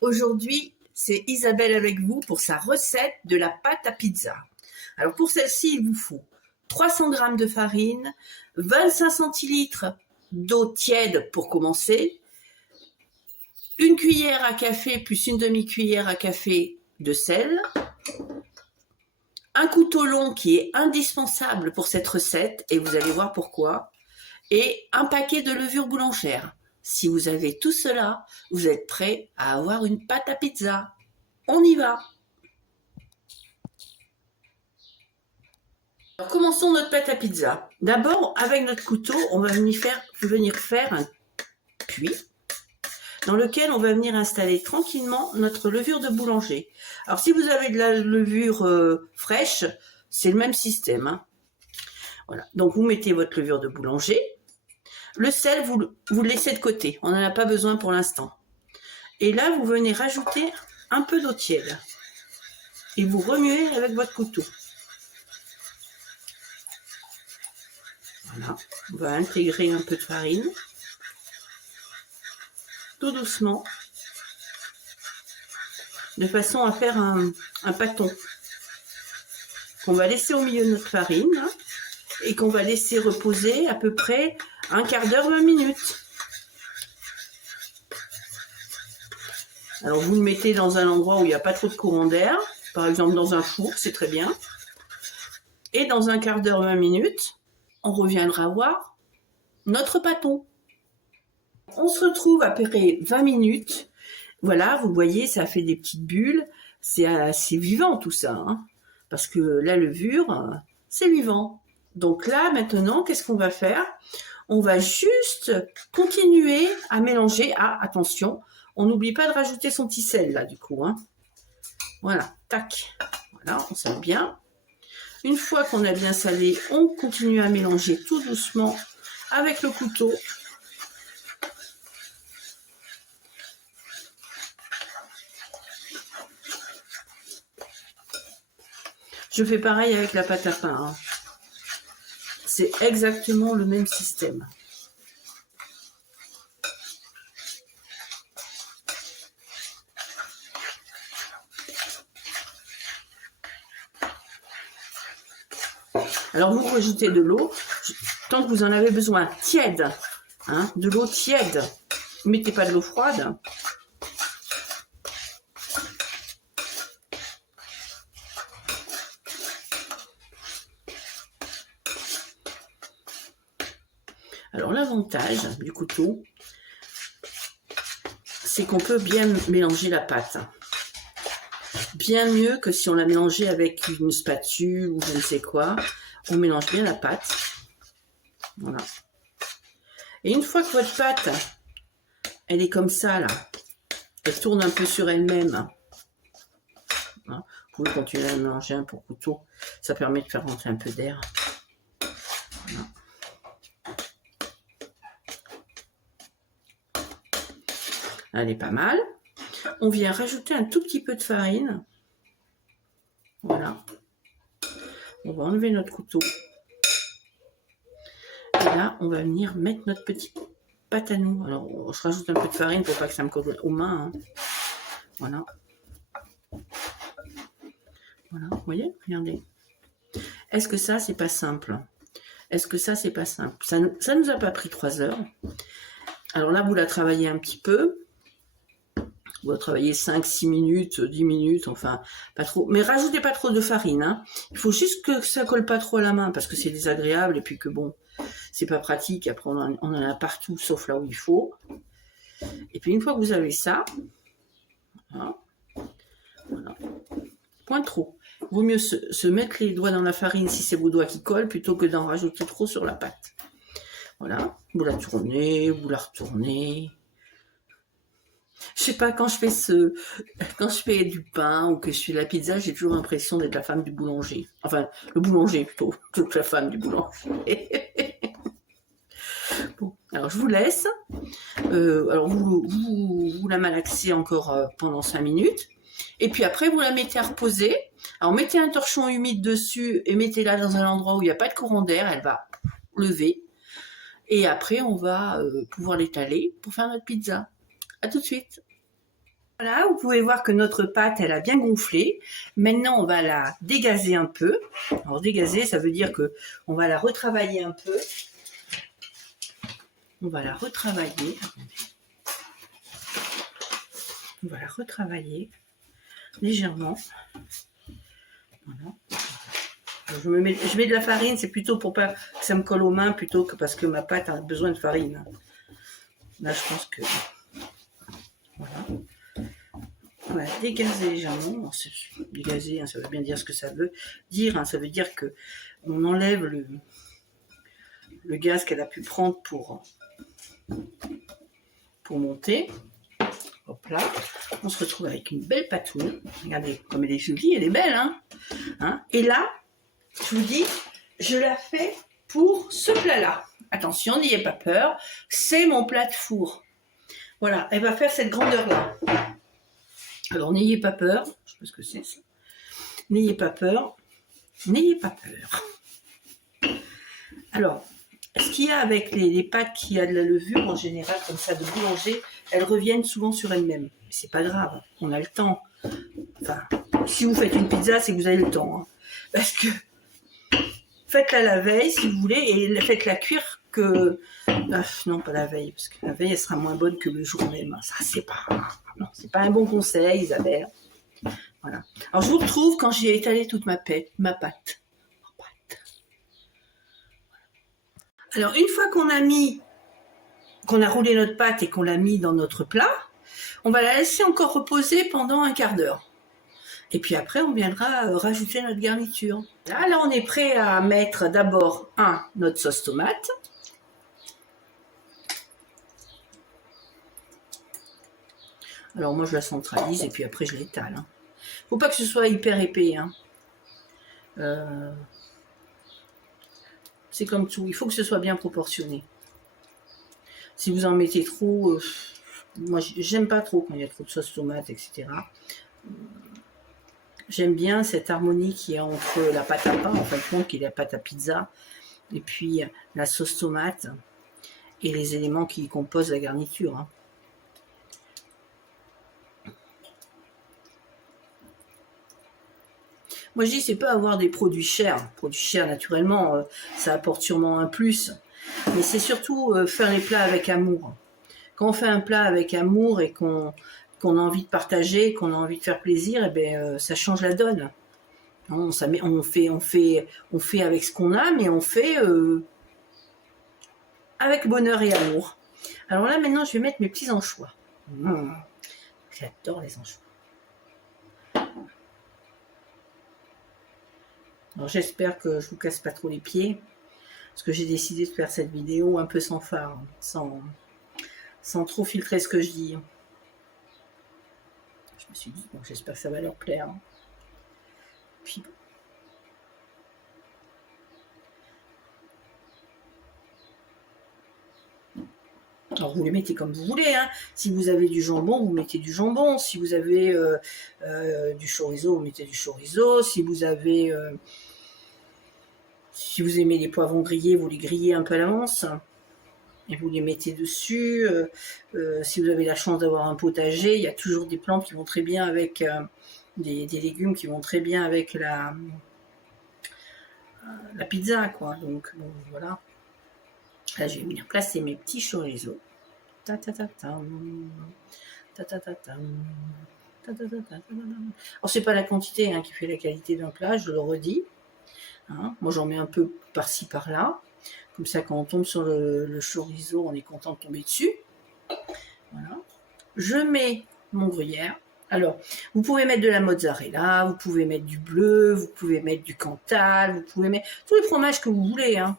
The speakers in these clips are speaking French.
Aujourd'hui, c'est Isabelle avec vous pour sa recette de la pâte à pizza. Alors pour celle-ci, il vous faut 300 g de farine, 25 centilitres d'eau tiède pour commencer, une cuillère à café plus une demi-cuillère à café de sel, un couteau long qui est indispensable pour cette recette et vous allez voir pourquoi, et un paquet de levure boulangère. Si vous avez tout cela, vous êtes prêt à avoir une pâte à pizza. On y va. Alors, commençons notre pâte à pizza. D'abord, avec notre couteau, on va venir faire un puits dans lequel on va venir installer tranquillement notre levure de boulanger. Alors, si vous avez de la levure fraîche, c'est le même système, hein. Voilà. Donc, vous mettez votre levure de boulanger. Le sel, vous le laissez de côté. On n'en a pas besoin pour l'instant. Et là, vous venez rajouter un peu d'eau tiède. Et vous remuez avec votre couteau. Voilà. On va intégrer un peu de farine. Tout doucement. De façon à faire un pâton. Qu'on va laisser au milieu de notre farine. Hein, et qu'on va laisser reposer à peu près un quart d'heure, 20 minutes. Alors vous le mettez dans un endroit où il n'y a pas trop de courant d'air, par exemple dans un four, c'est très bien. Et dans un quart d'heure, 20 minutes, on reviendra voir notre pâton. On se retrouve après 20 minutes. Voilà, vous voyez, ça fait des petites bulles. C'est assez vivant tout ça, hein, parce que la levure, c'est vivant. Donc là, maintenant, qu'est-ce qu'on va faire? On va juste continuer à mélanger. Ah, attention, on n'oublie pas de rajouter son petit sel, là, du coup. Hein. Voilà, tac. Voilà, on sale bien. Une fois qu'on a bien salé, on continue à mélanger tout doucement avec le couteau. Je fais pareil avec la pâte à pain. Hein. C'est exactement le même système. Alors vous rajoutez de l'eau, tant que vous en avez besoin, tiède, hein, de l'eau tiède. Ne mettez pas de l'eau froide. Alors l'avantage du couteau, c'est qu'on peut bien mélanger la pâte. Bien mieux que si on la mélangeait avec une spatule ou je ne sais quoi. On mélange bien la pâte. Voilà. Et une fois que votre pâte, elle est comme ça, là, elle tourne un peu sur elle-même. Hein, vous pouvez continuer à mélanger un pour couteau. Ça permet de faire rentrer un peu d'air. Voilà. Elle est pas mal. On vient rajouter un tout petit peu de farine. Voilà. On va enlever notre couteau. Et là, on va venir mettre notre petite pâte à nous. Alors, je rajoute un peu de farine pour pas que ça me colle aux mains. Hein. Voilà. Voilà, vous voyez, regardez. Est-ce que ça, c'est pas simple? Est-ce que ça, c'est pas simple? Ça nous a pas pris 3 heures. Alors là, vous la travaillez un petit peu. Vous la travaillez 5, 6 minutes, 10 minutes, enfin, pas trop. Mais rajoutez pas trop de farine. Hein. Il faut juste que ça colle pas trop à la main, parce que c'est désagréable, et puis que bon, c'est pas pratique. Après, on en a partout, sauf là où il faut. Et puis, une fois que vous avez ça, voilà. Point trop. Vaut mieux se mettre les doigts dans la farine si c'est vos doigts qui collent, plutôt que d'en rajouter trop sur la pâte. Voilà, vous la tournez, vous la retournez. Je sais pas, quand je fais du pain ou que je fais de la pizza, j'ai toujours l'impression d'être la femme du boulanger. Enfin, le boulanger plutôt, toute la femme du boulanger. Bon, alors je vous laisse. Alors vous la malaxez encore pendant 5 minutes. Et puis après, vous la mettez à reposer. Alors mettez un torchon humide dessus et mettez-la dans un endroit où il n'y a pas de courant d'air. Elle va lever. Et après, on va pouvoir l'étaler pour faire notre pizza. À tout de suite. Voilà, vous pouvez voir que notre pâte, elle a bien gonflé. Maintenant, on va la dégazer un peu. Alors, dégazer, ça veut dire que on va la retravailler un peu. On va la retravailler. On va la retravailler légèrement. Voilà. Je mets de la farine, c'est plutôt pour pas que ça me colle aux mains, plutôt que parce que ma pâte a besoin de farine. Là, je pense que... Voilà. On va dégazer légèrement. Dégazer, hein, ça veut bien dire ce que ça veut dire. Hein. Ça veut dire que on enlève le gaz qu'elle a pu prendre pour monter. Hop là. On se retrouve avec une belle patoune. Regardez comme elle est jolie, elle est belle. Hein. Et là, je vous dis, je la fais pour ce plat-là. Attention, n'ayez pas peur. C'est mon plat de four. Voilà, elle va faire cette grandeur-là. Alors, n'ayez pas peur. Je sais pas ce que c'est ça. N'ayez pas peur. N'ayez pas peur. Alors, ce qu'il y a avec les pâtes qui a de la levure, en général, comme ça, de boulanger, elles reviennent souvent sur elles-mêmes. C'est pas grave, on a le temps. Enfin, si vous faites une pizza, c'est que vous avez le temps. Hein. Parce que faites-la la veille, si vous voulez, et faites-la cuire que... non, pas la veille, parce que la veille, elle sera moins bonne que le jour même. Ça, c'est pas... Non, c'est pas un bon conseil, Isabelle. Voilà. Alors, je vous retrouve quand j'ai étalé toute ma pâte. Alors, une fois qu'on a roulé notre pâte et qu'on l'a mis dans notre plat, on va la laisser encore reposer pendant un quart d'heure. Et puis après, on viendra rajouter notre garniture. Là, on est prêt à mettre d'abord notre sauce tomate. Alors moi, je la centralise et puis après, je l'étale. Hein. Faut pas que ce soit hyper épais. Hein. C'est comme tout, il faut que ce soit bien proportionné. Si vous en mettez trop, moi j'aime pas trop quand il y a trop de sauce tomate, etc. J'aime bien cette harmonie qui est entre la pâte à pain, en fin de compte, qui est la pâte à pizza, et puis la sauce tomate et les éléments qui composent la garniture. Hein. Moi je dis c'est pas avoir des produits chers. Produits chers naturellement, ça apporte sûrement un plus. Mais c'est surtout faire les plats avec amour. Quand on fait un plat avec amour et qu'on a envie de partager, qu'on a envie de faire plaisir, et ben, ça change la donne. On fait avec ce qu'on a, mais on fait avec bonheur et amour. Alors là, maintenant, je vais mettre mes petits anchois. J'adore les anchois. Alors j'espère que je vous casse pas trop les pieds, parce que j'ai décidé de faire cette vidéo un peu sans phare, sans trop filtrer ce que je dis. Je me suis dit, bon, j'espère que ça va leur plaire. Puis bon. Alors vous les mettez comme vous voulez, hein. Si vous avez du jambon, vous mettez du jambon. Si vous avez du chorizo, vous mettez du chorizo. Si vous aimez les poivrons grillés, vous les grillez un peu à l'avance. Et vous les mettez dessus. Si vous avez la chance d'avoir un potager, il y a toujours des plantes qui vont très bien avec des légumes qui vont très bien avec la pizza, quoi. Donc bon, voilà. Là, je vais venir placer mes petits chorizo. Alors c'est pas la quantité qui fait la qualité d'un plat, je le redis. Hein, moi j'en mets un peu par-ci par-là. Comme ça, quand on tombe sur le chorizo, on est content de tomber dessus. Voilà. Je mets mon gruyère. Alors, vous pouvez mettre de la mozzarella, vous pouvez mettre du bleu, vous pouvez mettre du Cantal, vous pouvez mettre tous les fromages que vous voulez. Hein.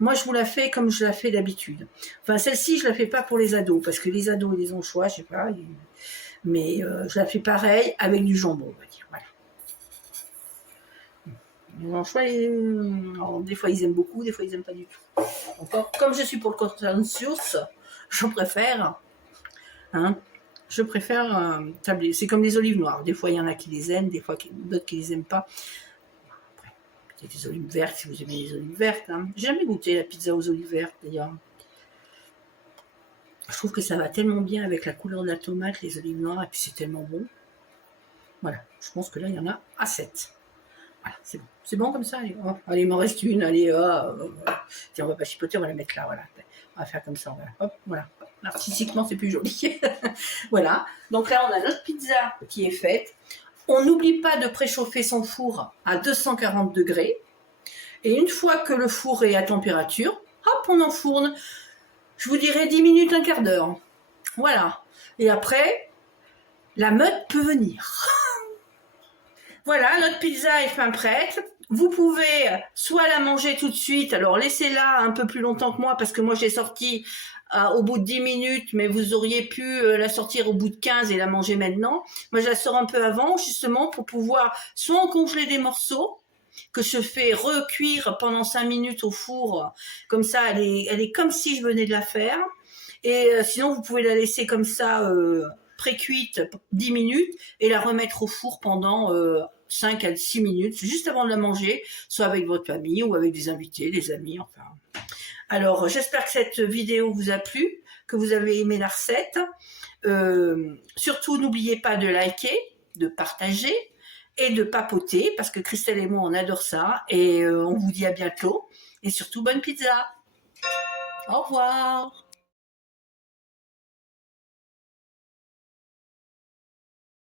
Moi, je vous la fais comme je la fais d'habitude. Enfin, celle-ci, je la fais pas pour les ados, parce que les ados et les anchois, je sais pas, mais je la fais pareil avec du jambon, on va dire. Voilà. Les anchois, des fois, ils aiment beaucoup, des fois, ils aiment pas du tout. Encore, comme je suis pour le consensus, j'en préfère. Hein, je préfère tabler. C'est comme les olives noires. Des fois, il y en a qui les aiment, des fois, d'autres qui les aiment pas. Il y a des olives vertes si vous aimez les olives vertes. Hein. J'ai jamais goûté la pizza aux olives vertes d'ailleurs. Je trouve que ça va tellement bien avec la couleur de la tomate, les olives noires, et puis c'est tellement bon. Voilà, je pense que là, il y en a à 7. Voilà, c'est bon. C'est bon comme ça, allez. Oh, allez, il m'en reste une, allez. Tiens, on va pas chipoter, on va la mettre là, voilà. On va faire comme ça, voilà. Hop, voilà. Artistiquement, c'est plus joli. Voilà. Donc là, on a notre pizza qui est faite. On n'oublie pas de préchauffer son four à 240 degrés. Et une fois que le four est à température, hop, on enfourne. Je vous dirais 10 minutes, un quart d'heure. Voilà. Et après, la meute peut venir. Voilà, notre pizza est fin prête. Vous pouvez soit la manger tout de suite, alors laissez-la un peu plus longtemps que moi, parce que moi j'ai sorti au bout de 10 minutes, mais vous auriez pu la sortir au bout de 15 et la manger maintenant. Moi je la sors un peu avant, justement, pour pouvoir soit en congeler des morceaux, que je fais recuire pendant 5 minutes au four, comme ça elle est comme si je venais de la faire. Et sinon vous pouvez la laisser comme ça pré-cuite 10 minutes et la remettre au four pendant 5 à 6 minutes, juste avant de la manger, soit avec votre famille ou avec des invités, des amis, enfin. Alors, j'espère que cette vidéo vous a plu, que vous avez aimé la recette. Surtout, n'oubliez pas de liker, de partager et de papoter, parce que Christelle et moi, on adore ça. Et on vous dit à bientôt. Et surtout, bonne pizza. Au revoir.